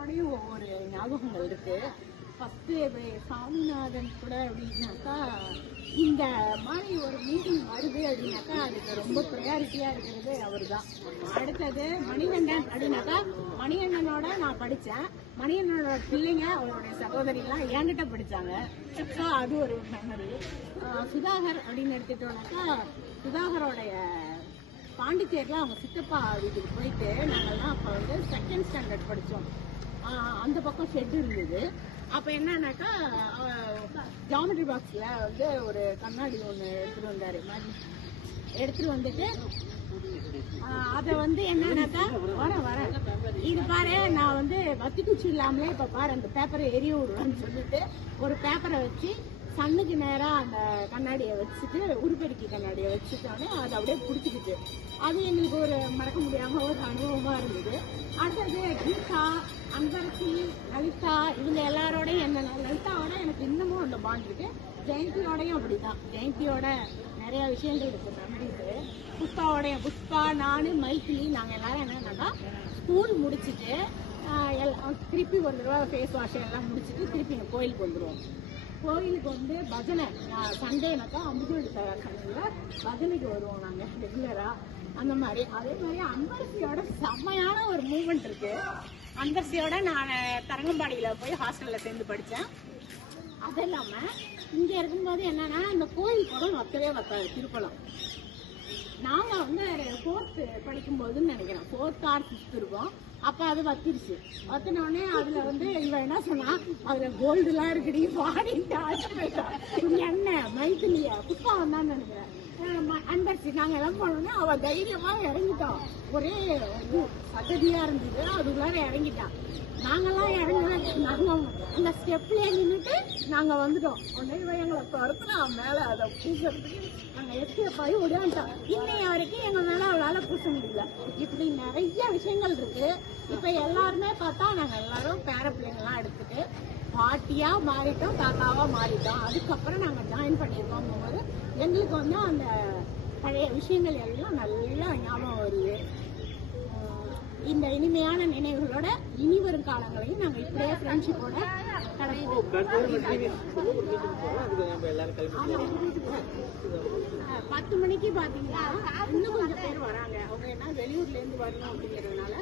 எல்லாரோடையும் ஒவ்வொரு ஞாபகங்கள் இருக்கு. ஃபர்ஸ்ட் சாமிநாதன் கூட அப்படின்னாக்கா இந்த மாதிரி ஒரு மீட்டிங் வருது அப்படின்னாக்கா அதுக்கு ரொம்ப ப்ரையாரிட்டியா இருக்கிறது அவர் தான். அடுத்தது மணிகண்டன் அப்படின்னாக்கா மணிகண்டனோட நான் படித்தேன். மணிகண்டனோட பிள்ளைங்க அவருடைய சகோதரிலாம் என்கிட்ட படித்தாங்க. ஸோ அது ஒரு மெமரி. சுதாகர் அப்படின்னு எடுத்துட்டோம்னாக்கா சுதாகரோடைய பாண்டிச்சேரியில் அவங்க சித்தப்பா வீட்டுக்கு போயிட்டு நாங்கள்லாம் அப்போ வந்து செகண்ட் ஸ்டாண்டர்ட் படித்தோம். அந்த பக்கம் ஷெட் இருந்தது. அப்போ என்னன்னாக்கா ஜாமெட்ரி பாக்ஸில் வந்து ஒரு கண்ணாடி ஒன்று எடுத்துகிட்டு வந்தார். எடுத்துகிட்டு வந்துட்டு அதை வந்து என்னன்னாக்கா வரேன் இது பாரு நான் வந்து வத்தி குச்சி இல்லாமலே இப்போ பாரு அந்த பேப்பரை எரிய விடுவேன்னு சொல்லிட்டு ஒரு பேப்பரை வச்சு கண்ணுக்கு நேராக அந்த கண்ணாடியை வச்சுட்டு உருப்பெருக்கி கண்ணாடியை வச்சுட்டோன்னே அதை அப்படியே பிடிச்சிக்கிட்டு அது எங்களுக்கு ஒரு மறக்க முடியாமல் ஒரு அனுபவமாக இருந்தது. அடுத்தது கீதா, அன்பரசி, லலிதா இவங்க எல்லாரோடையும் என்ன லலிதாவோட எனக்கு இன்னமும் அந்த பாண்ட் இருக்கு. ஜெயந்தியோடையும் அப்படிதான். ஜெயந்தியோட நிறைய விஷயங்கள் இருக்கு மெமரிஸு. புஷ்பா, நான், மைத்திலி நாங்கள் எல்லாரும் என்னன்னாக்கா ஸ்கூல் முடிச்சுட்டு திருப்பி ஒரு தடவை ஃபேஸ் வாஷ் எல்லாம் முடிச்சுட்டு திருப்பி எங்கள் கோயிலுக்கு வந்துடுவோம். கோயிலுக்கு வந்து பஜனை சண்டேனாக்கா அம்புஜோடி தயார் சமையலில் பஜனைக்கு வருவோம் நாங்கள் ரெகுலராக. அந்த மாதிரி அதே மாதிரி அன்பரசியோட செம்மையான ஒரு மூமெண்ட் இருக்கு. அன்பரசியோட நான் தரங்கம்பாடியில் போய் ஹாஸ்டலில் சேர்ந்து படித்தேன். அது இல்லாமல் இங்கே இருக்கும்போது என்னன்னா இந்த கோயில் கூட வைக்காது திருப்பலம். நாங்கள் வந்து 4th படிக்கும்போதுன்னு நினைக்கிறேன் 4th or 5th இருக்கோம். அப்போ அது வத்திருச்சு. வத்தினோடனே அதில் வந்து இவன் என்ன சொன்னா அதில் கோல்டுலாம் இருக்குடி வாடிட்டு எண்ணெய் மைத்திலிய புஷ்பா வந்தான்னு நினைக்கிறேன் அன்பரசி நாங்கள் எல்லாம் போனோடனே அவள் தைரியமாக இறங்கிட்டான். ஒரே சகதியாக இருந்தது. அதுக்குள்ளார இறங்கிட்டான். நாங்கெல்லாம் இறங்கல. நாங்கள் அந்த ஸ்டெப்லேயே நின்றுட்டு நாங்கள் வந்துட்டோம். உடனே எங்களை துரத்துனா மேலே அதை பூசுறதுக்கு நாங்கள் எஸ்கேப் ஆகி ஓடியாண்டோம். இன்னைய வரைக்கும் எங்கள் மேலே அவளால் பூச முடியல. இப்படி நிறைய விஷயங்கள் இருக்கு. இப்போ எல்லாருமே பார்த்தா நாங்கள் எல்லாரும் பேர பிள்ளைங்கள்லாம் எடுத்துட்டு பாட்டியா மாறிட்டோம், தாத்தாவா மாறிட்டோம். அதுக்கப்புறம் நாங்கள் ஜாயின் பண்ணியிருக்கோம் போது எங்களுக்கு வந்து அந்த பழைய விஷயங்கள் எல்லாம் நல்லா ஞாபகம் வருது. இந்த இனிமையான நினைவுகளோட இனி வரும் காலங்களையும் நாங்கள் இப்படியே ஃப்ரெண்ட்ஷிப்போட கடப்போம். 10 மணிக்கு பார்த்தீங்கன்னா இன்னும் கொஞ்சம் பேர் வராங்க. அவங்க என்ன வெளியூர்லேருந்து வரணும் அப்படிங்கிறதுனால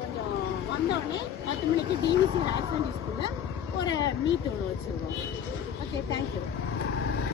கொஞ்சம் வந்தோடனே 10 மணிக்கு டிவிசி ஹையர் செகண்டரி ஸ்கூலில் ஒரு மீட் ஒன்று வச்சுருக்கோம். Okay, thank you.